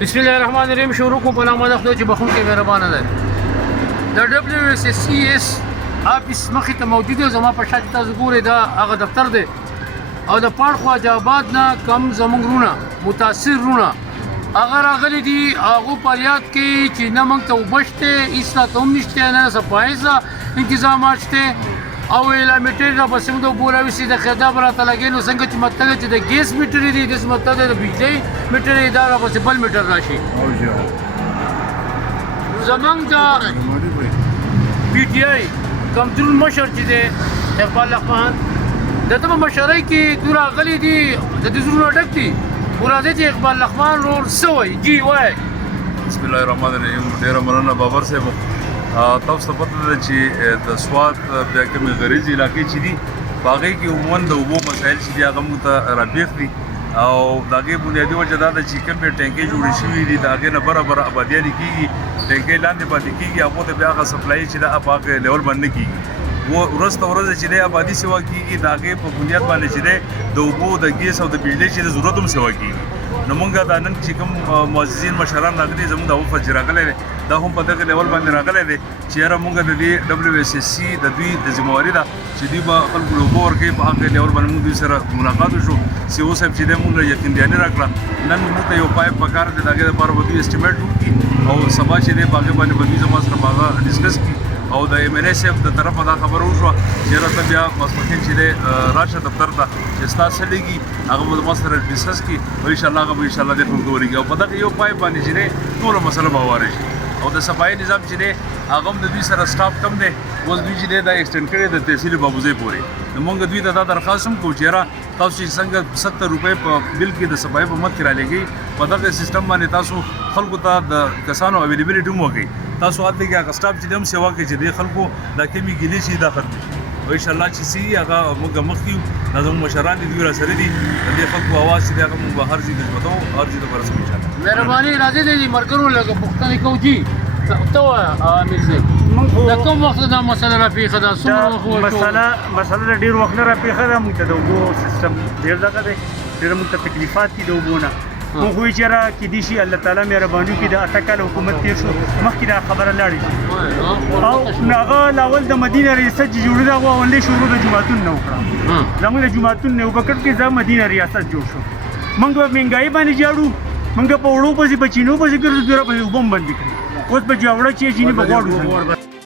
بسم الله الرحمن الرحیم. شروع کوم په نامه د خدای چې بخښونکی مهربانه دی. د WSSCS آفیس مخې ته موجود دی. زما په شا چې تاسو ګورئ دا هغه دفتر دی او د پاړ خواجه آباد نه کم زموږ رونه متاثر رونه هغه راغلي دي. هغو فریاد کوي چې نه موږ ته اوبه شته، هېڅ راته هم نشته، نه صفایي انتظامات شته او لا میټر را پسې موږ د اوبو راویستي د خدا به راته لګوي. نو څنګه چې مطلب چې د ګیس میټر دي داسې مطلب دی د بجلۍ میټر یې دا را پسې بل میټر راشي. زموږ د PTI کمزور مشر چې دی اقبال خان د ته په مشرۍ کې دوی راغلي دي، د دې زړونه ډک دي. راځئ چې اقبال خان رور څه وایي. جی وایي. بسم الله الرحمن الرحیم. ډېره مننه بابر صاحب. تاسو ته پته ده چې د سوات بیا کومې غریزي علاقې چې دي په هغې کې عموما د اوبو مسایل چې دي هغه موږ ته راپېښ دي او د هغې بنیادي وجه دا ده چې کومې ټینکۍ جوړې شوي دي د هغې نه بره آبادیانې کېږي، ټینکۍ لاندې پاتې کېږي، هغو ته بیا هغه سپلایي چې ده په هغه لیول باندې نه کېږي. ورځ ته ورځ چې دی آبادي سیوا کېږي د هغې په بنیاد باندې چې دی د اوبو د ګیس او د بجلۍ چې د ضرورت هم سیوا کېږي. نو موږ دا نن چې کوم معززین مشران راغلي زموږ د وفد چې راغلی دی دا هم په دغه لیول باندې راغلی دی چې یاره موږ د دې WSSC د دوی د ذمهواري ده چې دوی به خلکو له اوبو ورکوي. په هغه لیول باندې موږ دوی سره ملاقات وشو. CO صاحب چې دی موږ له یقیندیاني راکړه. نن موږ ته یو پایپ پکار دی د هغې دپاره به دوی اسټیمیټ وکړي او سبا چې دی په هغې باندې به دوی زما سره به هغه ډسکس کړي او د MNA صاحب د طرفه دا خبره وشوه چې یاره ته بیا ماسپښین چې دی راشه دفتر ته چې ستا څه لګي هغه به زما سره ډسکس کړي او انشاءالله هغه به انشاءالله دې خلکو ورېږي او په دغه یو پایپ باندې چې دی ټوله مسله به هواره شي. او د صفایي نظام چې دی هغه هم د دوی سره سټاف کم دی. اوس دوی چې دی دا ایکسټینډ کړی د تحصیل بابوزۍ پورې. نو موږ دوی ته دا درخواست هم کوو چې یاره تاسو چې څنګه 70 روپۍ په بل کې د صفایي په مخ کې رالېږئ په دغه سیسټم باندې تاسو خلکو ته د کسانو اویلیبلیټي هم وکړئ. تاسو هلته کې هغه سټاف چې دی هم سیوا کوي چې دې خلکو دا کمې ګیلې شي دا ختمې شي او انشاءالله چې څه وي هغه موږ مخکې یو. دا زموږ مشران دي دوی راسره دي د دې خلکو اواز چې دی هغه موږ به هر ځای خدمتوو هر ځای ته به رسوو انشاءالله. مهرباني راځئ د دې ملګرو لږ پوښتنې کوو. جي ته وایه امیر صاحب د کوم وخت دا مسله راپېښه ده؟ څومره وخت مسله د ډېر وخت نه راپېښه ده. موږ ته د اوبو سیسټم ډېر دغه دی، ډېر موږ ته تکلیفات دي د اوبو نه. موږ وایو چې یاره کېدای شي الله تعالی مهرباني وکړي د 8 کاله حکومت تېر شو مخکې دا خبره لاړې شي او هغه لاول د مدینه ریاست چې جوړېده هغه اولنۍ شروع د جوماتون نه وکړه. زموږ د جوماتون نه وبکټ کې زه مدینه ریاست جوړ شو. موږ په مهنګایي باندې جاړو، موږ په وړو پسې په چینو پسې ګرځو، دوی راپسې اوبه هم بندې کړې. اوس په جاوړه چې چیني به غواړو